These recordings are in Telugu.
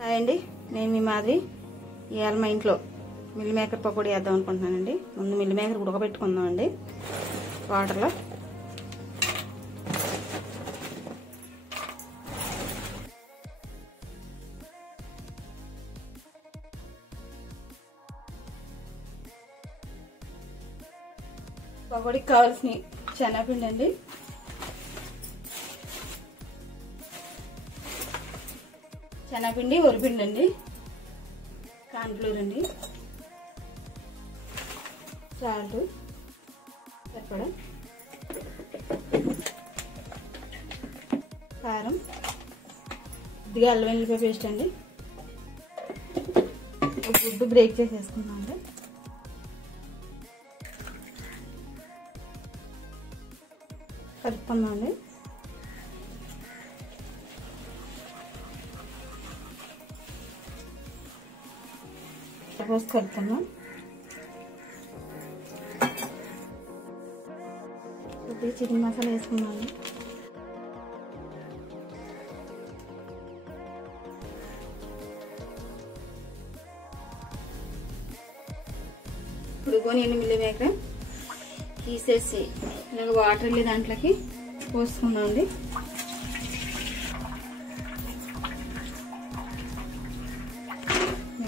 హాయ్ అండి, నేను మీ మాదిరి. ఇవాళ మా ఇంట్లో మిల్ మేకర్ పకోడీ వేద్దాం అనుకుంటున్నానండి. ముందు మిల్ మేకర్ ఉడకబెట్టుకుందామండి వాటర్లో. పకోడీకి కావాల్సిన శనగపిండి అండి, శనగపిండి, వరిపిండి అండి, కార్న్ఫ్లోర్ అండి, సాల్ట్ సరిపడా, కారం, కొద్దిగా అల్లం వెల్లుల్లిపాయ పేస్ట్ అండి. ఒక గుడ్డు బ్రేక్ చేసేసుకున్నాం అండి. కలుపుకుందాం అండి. పోసి కలుపుకుందాం. కొద్దిగా చికెన్ మసాలా వేసుకుందాం అండి. ఇప్పుడు నేను మిల్ మేకర్ తీసేసి ఇలాగ వాటర్ వెళ్ళి దాంట్లోకి పోసుకుందాం అండి.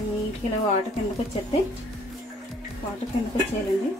నీట్గా ఇలా వాటర్ కిందకి వచ్చేస్తే వాటర్ కిందకి వచ్చేయాలండి.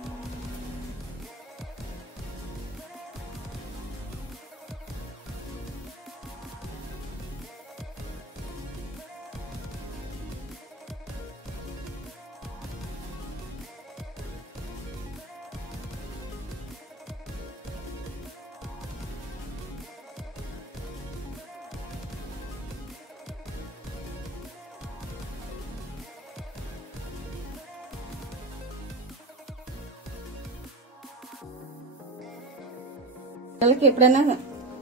పిల్లలకి ఎప్పుడైనా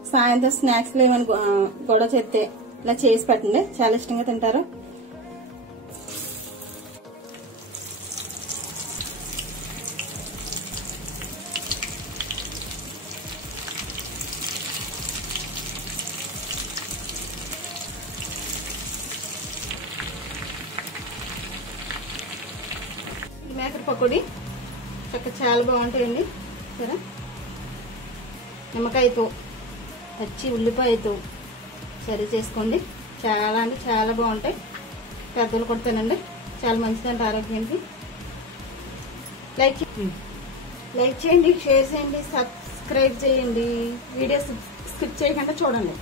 సాయంత్రం స్నాక్స్ లేవని గొడవ చేస్తే ఇలా చేసి పెట్టండి, చాలా ఇష్టంగా తింటారు. మేకర్ పకోడీ చాలా బాగుంటాయండి. సరే, నిమ్మకాయతో పచ్చి ఉల్లిపాయతో సరి చేసుకోండి. చాలా అంటే చాలా బాగుంటాయి. పెద్దలు కొడతానండి, చాలా మంచిదండి ఆరోగ్యానికి. లైక్ చేయండి, షేర్ చేయండి, సబ్స్క్రైబ్ చేయండి. వీడియోస్ స్కిప్ చేయకుండా చూడండి.